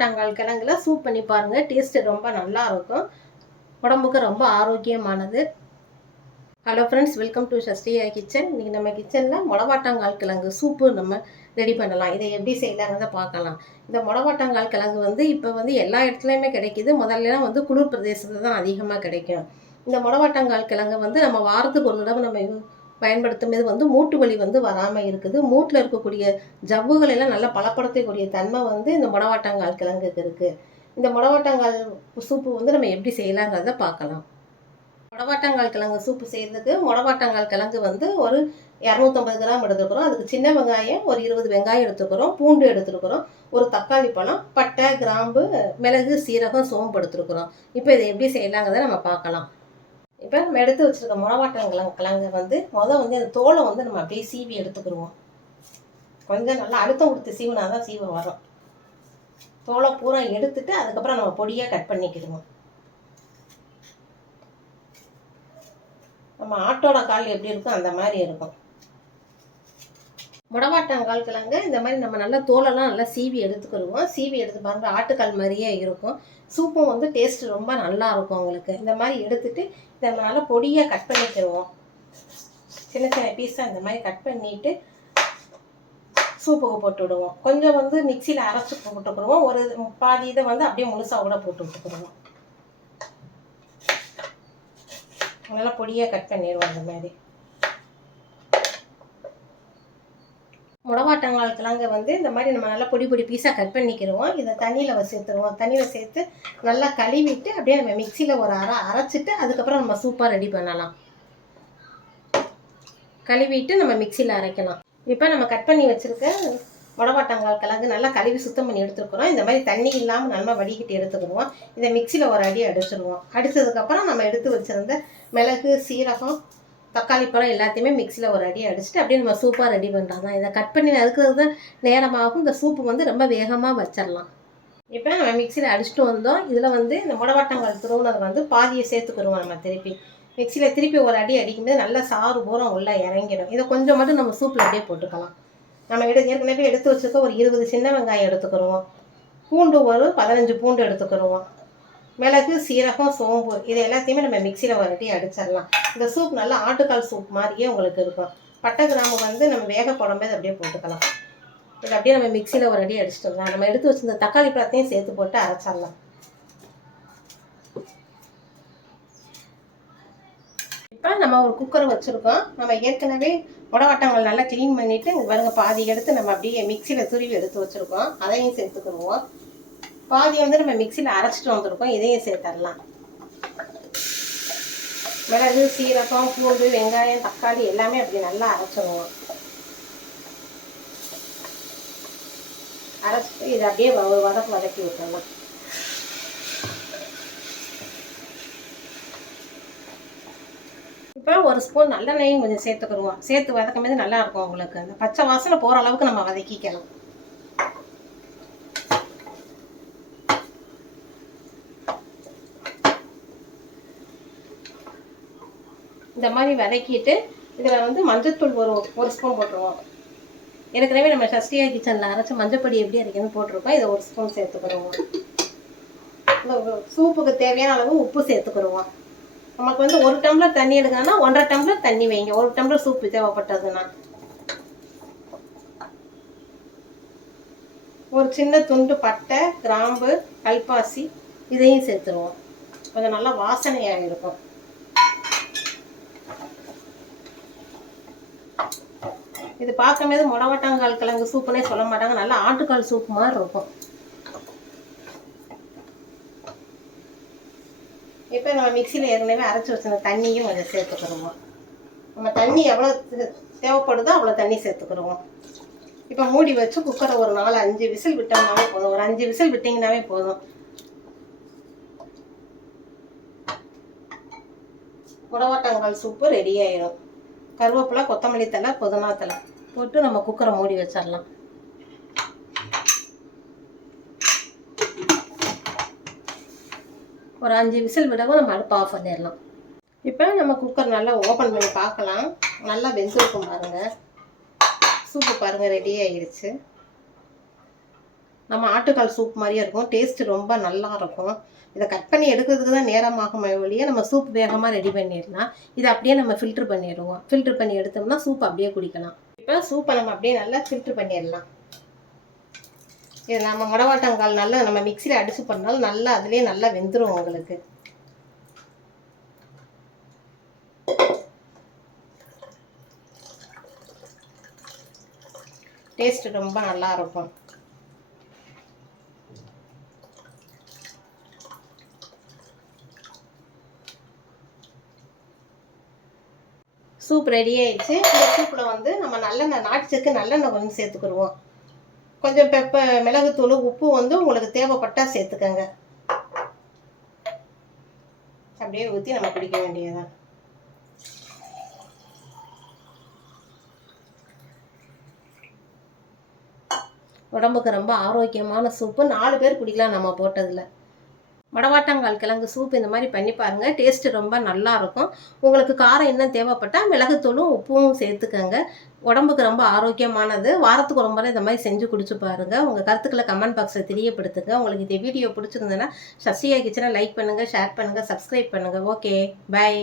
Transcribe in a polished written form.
முடவாட்டாங்கால் கிழங்குல soup பண்ணி பாருங்கள். Taste ரொம்ப நல்லா இருக்கும். உடம்புக்கு ரொம்ப ஆரோக்கியமானது. Hello friends, welcome to Shashtiya kitchen. இன்றைக்கி நம்ம கிச்சனில் முடவாட்டாங்கால் கிழங்கு சூப்பு நம்ம ரெடி பண்ணலாம். இதை எப்படி செய்யலாங்கிறத பார்க்கலாம். இந்த முடவாட்டாங்கால் கிழங்கு இப்போ எல்லா இடத்துலையுமே கிடைக்கிது. முதல்லாம் குளிர் பிரதேசத்தில் தான் அதிகமாக கிடைக்கும். இந்த முடவாட்டாங்கால் கிழங்கு நம்ம வாரத்துக்கு ஒரு தடவை நம்ம பயன்படுத்தும் போது மூட்டு வலி வராமல் இருக்குது. மூட்டில் இருக்கக்கூடிய ஜவ்வுகள் எல்லாம் நல்லா பலப்படுத்தக்கூடிய தன்மை இந்த முடவாட்டாங்கால் கிழங்குக்கு இருக்குது. இந்த முடவாட்டாங்கால் சூப்பு நம்ம எப்படி செய்யலாங்கிறத பார்க்கலாம். முடவாட்டாங்கால் கிழங்கு சூப்பு செய்கிறதுக்கு முடவாட்டாங்கால் கிழங்கு ஒரு 250 கிராம் எடுத்துக்கிறோம். அதுக்கு சின்ன வெங்காயம் ஒரு 20 வெங்காயம் எடுத்துக்கிறோம். பூண்டு எடுத்துருக்குறோம். ஒரு தக்காளி பழம், பட்டை, கிராம்பு, மிளகு, சீரகம், சோம்பு எடுத்துருக்குறோம். இப்போ இதை எப்படி செய்யலாங்கிறத நம்ம பார்க்கலாம். இப்போ நம்ம எடுத்து வச்சுருக்க முடவாட்டாங்கிழங்கு அந்த தோலை நம்ம அப்படியே சீவி எடுத்துக்கிடுவோம். கொஞ்சம் நல்லா அழுத்தம் கொடுத்து சீவினா தான் சீவை வரும். தோலை பூரா எடுத்துட்டு அதுக்கப்புறம் நம்ம பொடியாக கட் பண்ணிக்கிடுவோம். நம்ம ஆட்டோட கால் எப்படி இருக்கும் அந்த மாதிரி இருக்கும். முடவாட்டாங்கால் கிழங்கு இந்த மாதிரி நம்ம நல்லா தோலெல்லாம் நல்லா சீவி எடுத்துக்கிடுவோம். சீவி எடுத்து பாருங்க, ஆட்டுக்கால் மாதிரியே இருக்கும். சூப்பும் டேஸ்ட் ரொம்ப நல்லா இருக்கும் உங்களுக்கு. இந்த மாதிரி எடுத்துட்டு இதை நல்லா பொடியாக கட் பண்ணிக்கிடுவோம். சின்ன சின்ன பீஸாக இந்த மாதிரி கட் பண்ணிட்டு சூப்புக்கு போட்டு விடுவோம். கொஞ்சம் மிக்சியில் அரைச்சி போட்டுக்கிடுவோம். ஒரு பாதி இதை அப்படியே முழுசாக கூட போட்டு விட்டுக்கிடுவோம். நல்லா பொடியாக கட் பண்ணிடுவோம். அந்த மாதிரி முடவாட்டாங்கால் கிழங்கு இந்த மாதிரி நம்ம நல்லா பொடி பொடி பீஸாக கட் பண்ணிக்கிடுவோம். இதை தண்ணியில் சேர்த்துருவோம். தண்ணியில் சேர்த்து நல்லா கழுவிட்டு அப்படியே நம்ம மிக்சியில் ஒரு அரைச்சிட்டு அதுக்கப்புறம் நம்ம சூப்பாக ரெடி பண்ணலாம். கழுவிட்டு நம்ம மிக்சியில் அரைக்கலாம். இப்போ நம்ம கட் பண்ணி வச்சுருக்க முடவாட்டாங்கால் கிழங்கு நல்லா கழுவி சுத்தம் பண்ணி எடுத்துருக்குறோம். இந்த மாதிரி தண்ணி இல்லாமல் நல்லா வடிகட்டி எடுத்துக்கிடுவோம். இதை மிக்சியில் ஒரு அடி அடிச்சிடுவோம். அடித்ததுக்கப்புறம் நம்ம எடுத்து வச்சுருந்த மிளகு, சீரகம், தக்காளி பழம் எல்லாத்தையுமே மிக்சியில் ஒரு அடி அடிச்சுட்டு அப்படியே நம்ம சூப்பாக ரெடி பண்ணுறது தான். இதை கட் பண்ணி அதுக்கிறது தான் நேரமாகும். இந்த சூப்பு ரொம்ப வேகமாக வச்சிடலாம். இப்போ நம்ம மிக்சியில் அடிச்சுட்டு வந்தோம். இதில் இந்த முடவாட்டாங்கால் துருவுனதை பாதியை சேர்த்துக்கிடுவோம். நம்ம மிக்சியில் திருப்பி ஒரு அடி அடிக்கும்போது நல்லா சாறு பூரம் உள்ளே இறங்கிடும். இதை கொஞ்சம் மட்டும் நம்ம சூப்பில் அப்படியே போட்டுக்கலாம். நம்ம ஏற்கனவே எடுத்து வச்சுருக்க ஒரு 20 சின்ன வெங்காயம் எடுத்துக்கிடுவோம். பூண்டு ஒரு 15 பூண்டு எடுத்துக்கிடுவோம். மிளகு, சீரகம், சோம்பு இது எல்லாத்தையுமே நம்ம மிக்சியில் ஒரு அடி அடிச்சிடலாம். இந்த சூப் நல்லா ஆட்டுக்கால் சூப் மாதிரியே உங்களுக்கு இருக்கும். பட்டை, கிராம்பு நம்ம வேக போடும்போது அப்படியே போட்டுக்கலாம். இதை அப்படியே நம்ம மிக்சியில் ஒரு அடி அடிச்சிட்டோம்னா நம்ம எடுத்து வச்சுருந்த தக்காளி பழத்தையும் சேர்த்து போட்டு அரைச்சிடலாம். இப்போ நம்ம ஒரு குக்கரை வச்சுருக்கோம். நம்ம ஏற்கனவே முடவாட்டாங்கால் நல்லா க்ளீன் பண்ணிவிட்டு பாருங்க, பாதி எடுத்து நம்ம அப்படியே மிக்சியில் துருவி எடுத்து வச்சுருக்கோம். அதையும் சேர்த்துக்கிடுவோம். பாதி நம்ம மிக்சியில் அரைச்சிட்டு வந்துருக்கோம். இதையும் சேர்த்துடலாம். மிளகு, சீரகம், பூண்டு, வெங்காயம், தக்காளி எல்லாமே அப்படி நல்லா அரைச்சிடுவோம். அரைச்சிட்டு இதை அப்படியே ஒரு வதக்கி விட்டுறலாம். இப்போ ஒரு ஸ்பூன் நல்லெண்ணெயும் கொஞ்சம் சேர்த்துக்கிடுவோம். சேர்த்து வதக்கும் போது நல்லா இருக்கும் உங்களுக்கு. அந்த பச்சை வாசனை போகிற அளவுக்கு நம்ம வதக்கிக்கலாம். இந்த மாதிரி வதக்கிட்டு இதில் மஞ்சத்தூள் ஒரு ஸ்பூன் போட்டுருவோம். ஏற்கனவே நம்ம ஷஸ்டியா கிச்சனில் அரைச்சி மஞ்சப்பொடி எப்படி அரைக்கணும்னு போட்டிருக்கோம். இதை ஒரு ஸ்பூன் சேர்த்துக்கிடுவோம். இந்த சூப்புக்கு தேவையான அளவு உப்பு சேர்த்துக்கிடுவோம். நமக்கு 1 டம்ளர் தண்ணி எடுக்கணும்னா 1.5 டம்ளர் தண்ணி வைங்க. 1 டம்ளர் சூப்பு தேவைப்பட்டதுன்னா ஒரு சின்ன துண்டு பட்டை, கிராம்பு, கல்பாசி இதையும் சேர்த்துருவோம். கொஞ்சம் நல்லா வாசனையாக இருக்கும். இது பார்க்கும்போது முடவாட்டாங்கால் கிழங்கு சூப்புனே சொல்ல மாட்டாங்க. நல்லா ஆட்டுக்கால் சூப் மாதிரி இருக்கும். இப்போ நம்ம மிக்சியில் ஏற்கனவே அரைச்சி வச்சிருந்த தண்ணியும் கொஞ்சம் சேர்த்துக்கிடுவோம். நம்ம தண்ணி எவ்வளோ தேவைப்படுதோ அவ்வளோ தண்ணி சேர்த்துக்கிடுவோம். இப்போ மூடி வச்சு குக்கரை ஒரு 4-5 விசில் விட்டோம்னாவே போதும். ஒரு 5 விசில் விட்டிங்கனாவே போதும். முடவாட்டாங்கால் சூப்பு ரெடி ஆயிடும். கருவேப்பிலை, கொத்தமல்லி தழை, புதினா தழை போட்டு நம்ம குக்கரை மூடி வச்சிடலாம். ஒரு 5 விசில் விடவும் நம்ம அடுப்பு ஆஃப் பண்ணிடலாம். இப்போ நம்ம குக்கர் நல்லா ஓப்பன் பண்ணி பார்க்கலாம். நல்லா வெந்திருக்கும் பாருங்கள். சூப்பு பாருங்கள், ரெடி ஆகிடுச்சு. நம்ம ஆட்டுக்கால் சூப் மாதிரியே இருக்கும். டேஸ்ட்டு ரொம்ப நல்லா இருக்கும். இதை கட் பண்ணி எடுக்கிறதுக்கு தான் நேரமாகும் ஒழிய நம்ம சூப் வேகமாக ரெடி பண்ணிடலாம். இதை அப்படியே நம்ம ஃபில்ட்ரு பண்ணிடுவோம். ஃபில்ட்ரு பண்ணி எடுத்தோம்னா சூப் அப்படியே குடிக்கலாம். இப்போ சூப்பை நம்ம அப்படியே நல்லா ஃபில்ட்ரு பண்ணிடலாம். இது நம்ம மொடவாட்டங்கால் நல்லா நம்ம மிக்சியில் அடித்து பண்ணாலும் நல்லா அதுலேயே நல்லா வெந்துடும் உங்களுக்கு. டேஸ்ட் ரொம்ப நல்லா இருக்கும். சூப் ரெடி ஆயிடுச்சு. இந்த சூப்பில் வந்து நம்ம நல்லெண்ணெய், நாட்டு சக்கு நல்லெண்ணெய் கொஞ்சம் சேர்த்துக்கிடுவோம். கொஞ்சம் மிளகுத்தூள், உப்பு வந்து உங்களுக்கு தேவைப்பட்டால் சேர்த்துக்கங்க. அப்படியே ஊற்றி நம்ம குடிக்க வேண்டியதுதான். உடம்புக்கு ரொம்ப ஆரோக்கியமான சூப்பு. 4 பேர் குடிக்கலாம் நம்ம போட்டதில். மொடவாட்டங்கால் கிழங்கு சூப் இந்த மாதிரி பண்ணி பாருங்கள். டேஸ்ட்டு ரொம்ப நல்லாயிருக்கும். உங்களுக்கு காரம் இன்னும் தேவைப்பட்டால் மிளகுத்தூளும் உப்பும் சேர்த்துக்கங்க. உடம்புக்கு ரொம்ப ஆரோக்கியமானது. வாரத்துக்கு ஒரு முறை இந்த மாதிரி செஞ்சு குடிச்சு பாருங்கள். உங்கள் கருத்துக்களை கமெண்ட் பாக்ஸில் தெரியப்படுத்துங்க. உங்களுக்கு இந்த வீடியோ பிடிச்சிருந்ததுன்னா சஸ்டியா கிச்சனை லைக் பண்ணுங்கள், ஷேர் பண்ணுங்கள், சப்ஸ்கிரைப் பண்ணுங்கள். Okay, by.